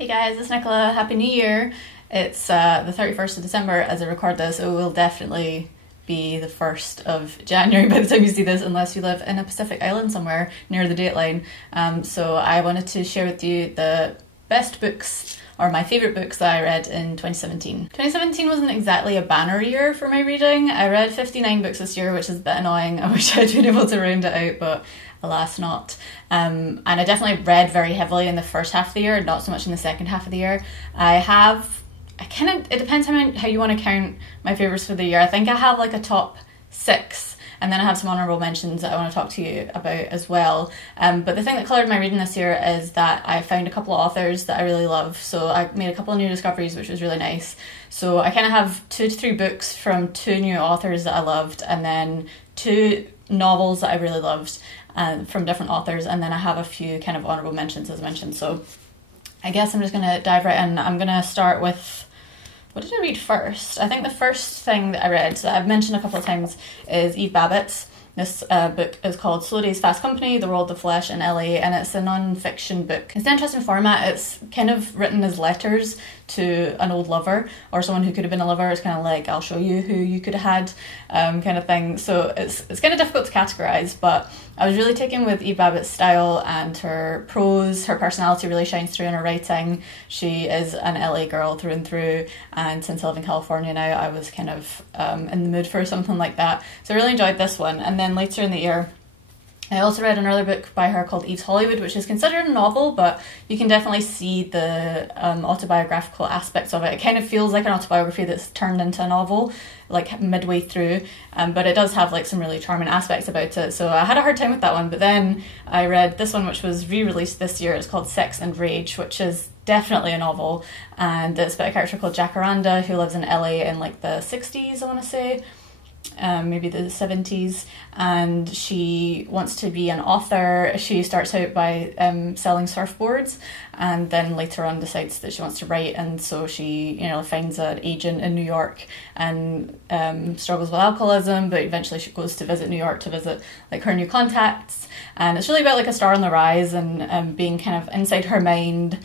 Hey guys, it's Nicola. Happy New Year. It's the 31st of December as I record this. It will definitely be the 1st of January by the time you see this, unless you live in a Pacific island somewhere near the dateline. So I wanted to share with you the best books, or my favourite books that I read in 2017. 2017 wasn't exactly a banner year for my reading. I read 59 books this year, which is a bit annoying. I wish I'd been able to round it out, but alas not. And I definitely read very heavily in the first half of the year, not so much in the second half of the year. It depends how you want to count my favourites for the year. I think I have like a top 6, and then I have some honourable mentions that I want to talk to you about as well. But the thing that coloured my reading this year is that I found a couple of authors that I really love. So I made a couple of new discoveries, which was really nice. So I kind of have 2 to 3 books from 2 new authors that I loved, and then 2 novels that I really loved from different authors, and then I have a few kind of honourable mentions as I mentioned. So I guess I'm just going to dive right in. I'm going to start with, what did I read first? I think the first thing that I read, that I've mentioned a couple of times, is Eve Babbitt's. This book is called Slow Days, Fast Company, The World of Flesh in LA, and it's a non-fiction book. It's an interesting format. It's kind of written as letters to an old lover, or someone who could have been a lover. It's kind of like, I'll show you who you could have had, kind of thing. So it's kind of difficult to categorise, but I was really taken with Eve Babbitt's style and her prose. Her personality really shines through in her writing. She is an LA girl through and through, and since I live in California now, I was kind of in the mood for something like that. So I really enjoyed this one. And then later in the year, I also read another book by her called Eve's Hollywood, which is considered a novel, but you can definitely see the autobiographical aspects of it. It kind of feels like an autobiography that's turned into a novel, like midway through, but it does have like some really charming aspects about it. So I had a hard time with that one, but then I read this one, which was re-released this year. It's called Sex and Rage, which is definitely a novel, and it's about a character called Jacaranda who lives in LA in like the 60s, I want to say. Maybe the 70s, and she wants to be an author. She starts out by selling surfboards, and then later on decides that she wants to write, and so she finds an agent in New York and struggles with alcoholism, but eventually she goes to visit New York to visit like her new contacts, and it's really about like a star on the rise and being kind of inside her mind,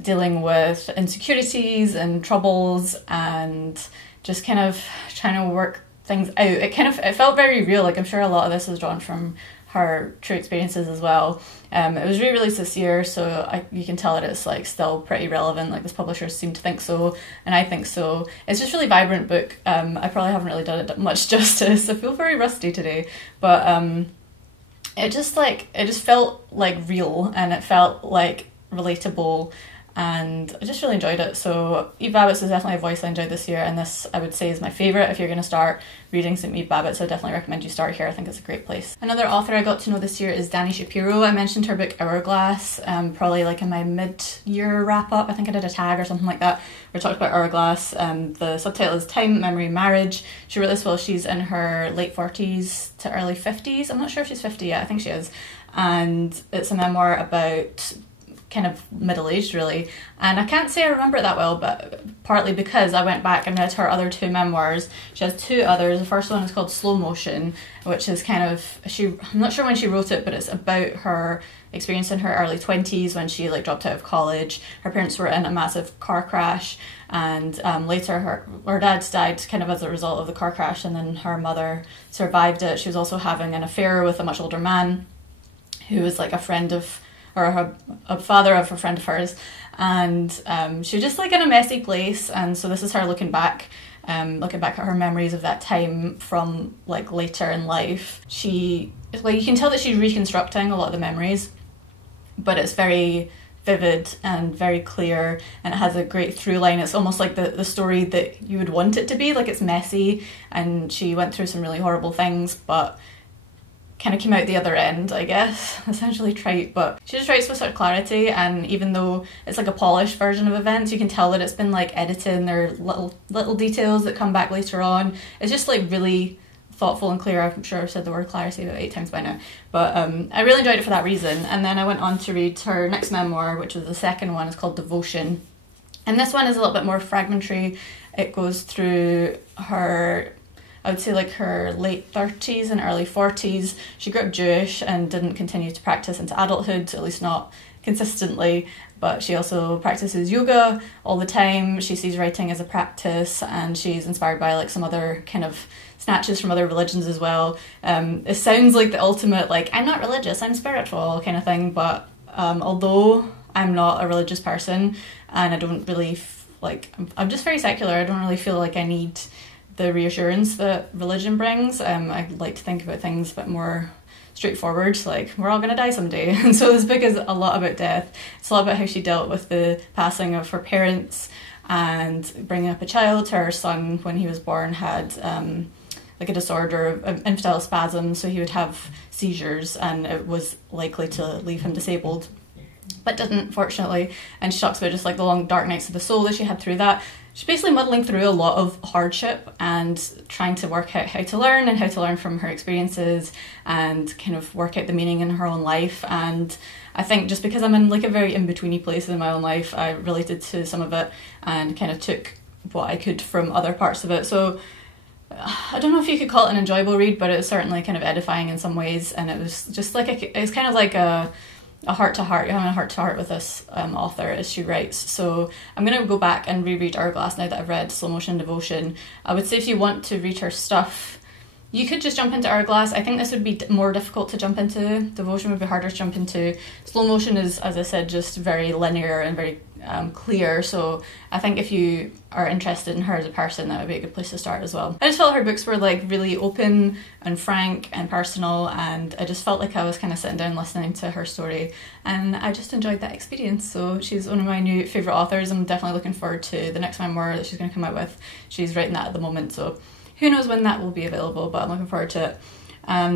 dealing with insecurities and troubles and just kind of trying to work things out. It felt very real. Like, I'm sure a lot of this was drawn from her true experiences as well. It was re-released this year, so you can tell that it's like still pretty relevant. Like, this publisher seemed to think so, and I think so. It's just a really vibrant book. I probably haven't really done it much justice. I feel very rusty today, but it just felt like real, and it felt like relatable, and I just really enjoyed it. So Eve Babbitt's is definitely a voice I enjoyed this year, and this I would say is my favourite if you're going to start reading some Eve Babbitt, so I definitely recommend you start here. I think it's a great place. Another author I got to know this year is Dani Shapiro. I mentioned her book Hourglass probably like in my mid-year wrap-up. I think I did a tag or something like that where I talked about Hourglass. The subtitle is Time, Memory, Marriage. She wrote this while she's in her late 40s to early 50s. I'm not sure if she's 50 yet, I think she is. And it's a memoir about kind of middle-aged really, and I can't say I remember it that well, but partly because I went back and read her other 2 memoirs. She has 2 others. The first one is called Slow Motion, which is kind of, I'm not sure when she wrote it, but it's about her experience in her early 20s when she like dropped out of college. Her parents were in a massive car crash, and later her dad died kind of as a result of the car crash, and then her mother survived it. She was also having an affair with a much older man who was like a friend of, or a father of a friend of hers, and she was just like in a messy place. And so this is her looking back at her memories of that time from like later in life. You can tell that she's reconstructing a lot of the memories, but it's very vivid and very clear, and it has a great through line. It's almost like the story that you would want it to be. Like, it's messy, and she went through some really horrible things, but kind of came out the other end, I guess. Essentially trite, but she just writes with such clarity, and even though it's like a polished version of events, you can tell that it's been like edited, and there are little details that come back later on. It's just like really thoughtful and clear. I'm sure I've said the word clarity about 8 times by now, but I really enjoyed it for that reason. And then I went on to read her next memoir, which was the second one. It's called Devotion, and this one is a little bit more fragmentary. It goes through her, I would say, like her late 30s and early 40s. She grew up Jewish and didn't continue to practice into adulthood, at least not consistently, but she also practices yoga all the time. She sees writing as a practice, and she's inspired by like some other kind of snatches from other religions as well. It sounds like the ultimate, like, I'm not religious, I'm spiritual kind of thing, but although I'm not a religious person, and I don't really, I'm just very secular, I don't really feel like I need the reassurance that religion brings. I like to think about things a bit more straightforward, like we're all going to die someday. And so this book is a lot about death. It's a lot about how she dealt with the passing of her parents and bringing up a child. Her son, when he was born, had like a disorder of infantile spasms, so he would have seizures and it was likely to leave him disabled, but didn't, fortunately. And she talks about just like the long dark nights of the soul that she had through that. She's basically muddling through a lot of hardship and trying to work out how to learn and how to learn from her experiences and kind of work out the meaning in her own life. And I think just because I'm in like a very in-betweeny place in my own life, I related to some of it and kind of took what I could from other parts of it. So I don't know if you could call it an enjoyable read, but it was certainly kind of edifying in some ways. And it was just like, it's kind of like a heart-to-heart. You're having a heart-to-heart with this author as she writes. So I'm going to go back and reread Hourglass now that I've read Slow Motion Devotion. I would say if you want to read her stuff, you could just jump into Hourglass. I think this would be more difficult to jump into. Devotion would be harder to jump into. Slow Motion is, as I said, just very linear and very clear. So I think if you are interested in her as a person, that would be a good place to start as well. I just felt her books were like really open and frank and personal, and I just felt like I was kind of sitting down listening to her story, and I just enjoyed that experience. So she's one of my new favourite authors. I'm definitely looking forward to the next memoir that she's going to come out with. She's writing that at the moment, so who knows when that will be available, but I'm looking forward to it.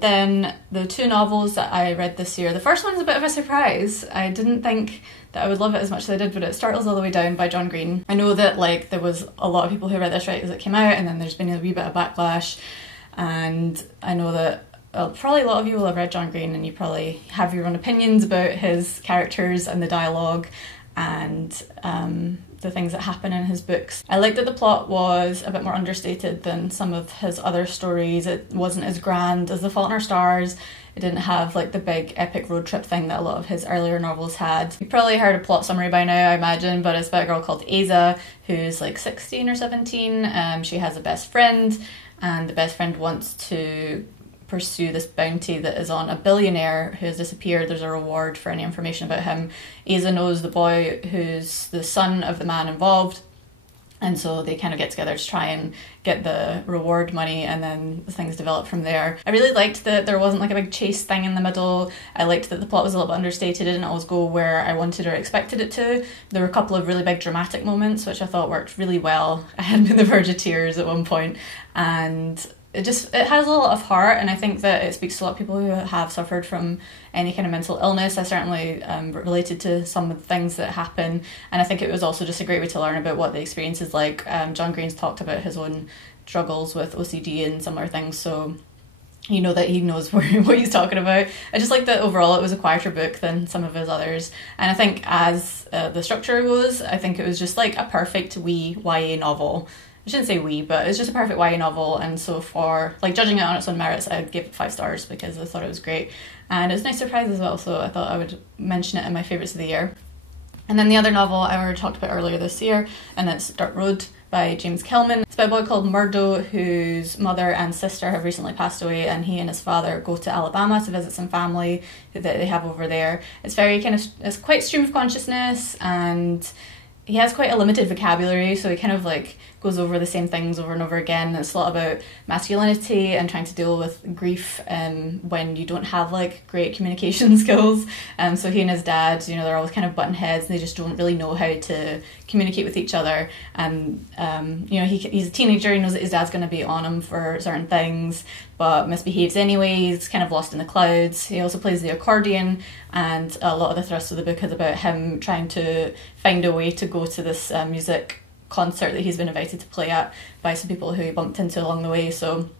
Then the two novels that I read this year, the first one's a bit of a surprise. I didn't think that I would love it as much as I did, but it's Startles All the Way Down by John Green. I know that like there was a lot of people who read this right as it came out, and then there's been a wee bit of backlash, and I know that probably a lot of you will have read John Green and you probably have your own opinions about his characters and the dialogue and the things that happen in his books. I liked that the plot was a bit more understated than some of his other stories. It wasn't as grand as The Fault in Our Stars. It didn't have like the big epic road trip thing that a lot of his earlier novels had. You've probably heard a plot summary by now, I imagine, but it's about a girl called Aza who's like 16 or 17. She has a best friend, and the best friend wants to pursue this bounty that is on a billionaire who has disappeared. There's a reward for any information about him. Aza knows the boy who's the son of the man involved, and so they kind of get together to try and get the reward money, and then things develop from there. I really liked that there wasn't like a big chase thing in the middle. I liked that the plot was a little bit understated. It didn't always go where I wanted or expected it to. There were a couple of really big dramatic moments which I thought worked really well. I had been on the verge of tears at one point, and it has a lot of heart, and I think that it speaks to a lot of people who have suffered from any kind of mental illness. I certainly related to some of the things that happen, and I think it was also just a great way to learn about what the experience is like. John Green's talked about his own struggles with OCD and similar things, so you know that he knows what he's talking about. I just like that overall it was a quieter book than some of his others, and I think as the structure goes, I think it was just like a perfect wee YA novel. I shouldn't say wee, but it's just a perfect YA novel, and so for like judging it on its own merits, I'd give it 5 stars because I thought it was great, and it was a nice surprise as well, so I thought I would mention it in my favourites of the year. And then the other novel I already talked about earlier this year, and it's Dirt Road by James Kilman. It's about a boy called Murdo whose mother and sister have recently passed away, and he and his father go to Alabama to visit some family that they have over there. It's very it's quite stream of consciousness, and he has quite a limited vocabulary, so he kind of like goes over the same things over and over again. It's a lot about masculinity and trying to deal with grief when you don't have like great communication skills. So he and his dad, you know, they're always kind of button heads, and they just don't really know how to communicate with each other. And you know, he's a teenager. He knows that his dad's going to be on him for certain things, but misbehaves anyway. He's kind of lost in the clouds. He also plays the accordion, and a lot of the thrust of the book is about him trying to find a way to go to this music concert that he's been invited to play at by some people who he bumped into along the way. So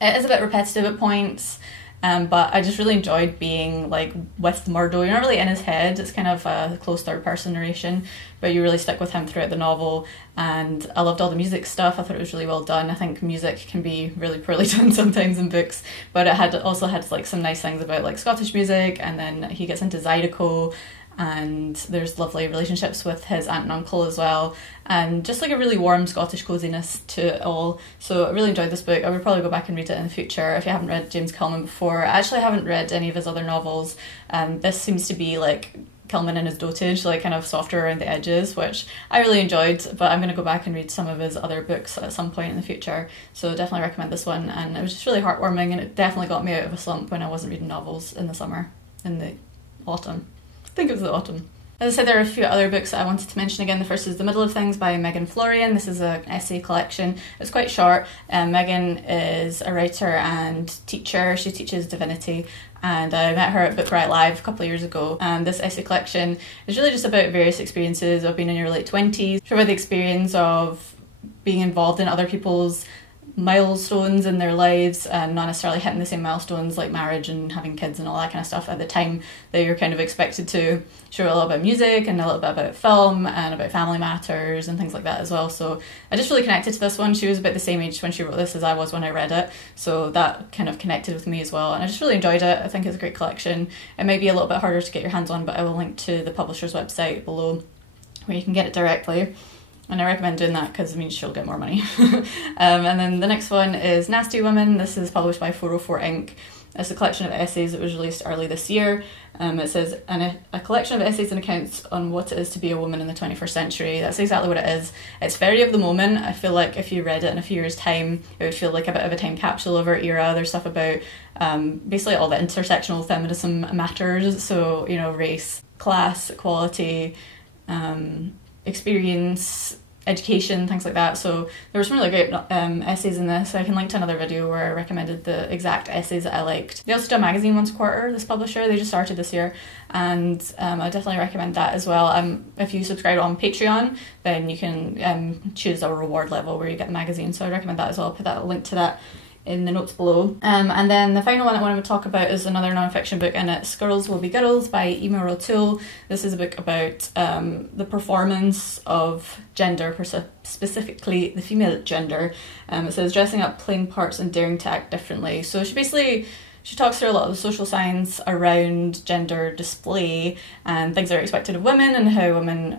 it is a bit repetitive at points, but I just really enjoyed being like with Murdo. You're not really in his head, it's kind of a close third person narration, but you really stick with him throughout the novel. And I loved all the music stuff. I thought it was really well done. I think music can be really poorly done sometimes in books, but it also had like some nice things about like Scottish music, and then he gets into Zydeco, and there's lovely relationships with his aunt and uncle as well, and just like a really warm Scottish coziness to it all. So I really enjoyed this book. I would probably go back and read it in the future. If you haven't read James Cillman before, I actually haven't read any of his other novels, and this seems to be like Cillman in his dotage, like kind of softer around the edges, which I really enjoyed, but I'm going to go back and read some of his other books at some point in the future, so definitely recommend this one. And it was just really heartwarming, and it definitely got me out of a slump when I wasn't reading novels in the summer, in the autumn. I think it was the autumn. As I said, there are a few other books that I wanted to mention again. The first is The Middle of Things by Megan Florian. This is an essay collection. It's quite short. Megan is a writer and teacher. She teaches divinity, and I met her at Book Riot Live a couple of years ago. And this essay collection is really just about various experiences of being in your late 20s. It's about the experience of being involved in other people's milestones in their lives, and not necessarily hitting the same milestones like marriage and having kids and all that kind of stuff at the time that you're kind of expected to. Show a little bit about music and a little bit about film and about family matters and things like that as well. So I just really connected to this one. She was about the same age when she wrote this as I was when I read it, so that kind of connected with me as well, and I just really enjoyed it. I think it's a great collection. It may be a little bit harder to get your hands on, but I will link to the publisher's website below where you can get it directly. And I recommend doing that because it means she'll get more money. And then the next one is Nasty Woman. This is published by 404 Inc. It's a collection of essays that was released early this year. It says, a collection of essays and accounts on what it is to be a woman in the 21st century. That's exactly what it is. It's very of the moment. I feel like if you read it in a few years' time, it would feel like a bit of a time capsule of our era. There's stuff about basically all the intersectional feminism matters. So, you know, race, class, equality, experience, education, things like that. So there were some really great essays in this. I can link to another video where I recommended the exact essays that I liked. They also do a magazine once a quarter, this publisher. They just started this year, and I definitely recommend that as well. If you subscribe on Patreon, then you can choose a reward level where you get the magazine, so I recommend that as well. I'll put that link to that in the notes below. And then the final one I want to talk about is another non-fiction book, and it's Girls Will Be Girls by Emer O'Toole. This is a book about the performance of gender, specifically the female gender. It says dressing up, playing parts and daring to act differently. So she talks through a lot of the social science around gender display and things that are expected of women, and how women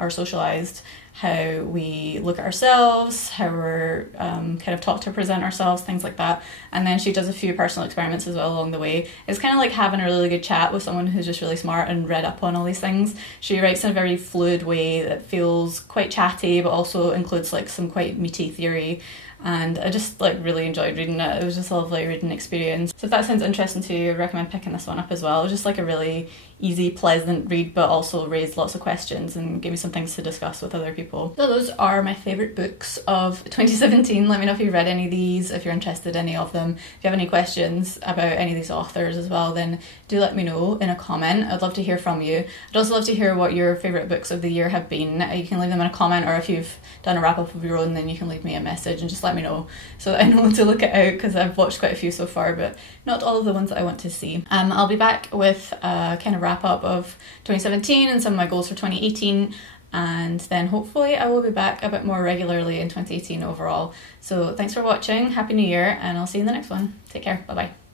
are socialised, how we look at ourselves, how we're kind of taught to present ourselves, things like that. And then she does a few personal experiments as well along the way. It's kind of like having a really good chat with someone who's just really smart and read up on all these things. She writes in a very fluid way that feels quite chatty, but also includes like some quite meaty theory. And I just like really enjoyed reading it. It was just a lovely reading experience. So if that sounds interesting to you, I recommend picking this one up as well. It was just like a really easy, pleasant read, but also raised lots of questions and gave me some things to discuss with other people. So those are my favourite books of 2017. Let me know if you've read any of these, if you're interested in any of them. If you have any questions about any of these authors as well, then do let me know in a comment. I'd love to hear from you. I'd also love to hear what your favourite books of the year have been. You can leave them in a comment, or if you've done a wrap up of your own, then you can leave me a message and just let me know, so that I know to look it out, because I've watched quite a few so far, but not all of the ones that I want to see. I'll be back with a kind of wrap up of 2017 and some of my goals for 2018, and then hopefully I will be back a bit more regularly in 2018 overall. So thanks for watching, Happy New Year, and I'll see you in the next one. Take care, bye bye.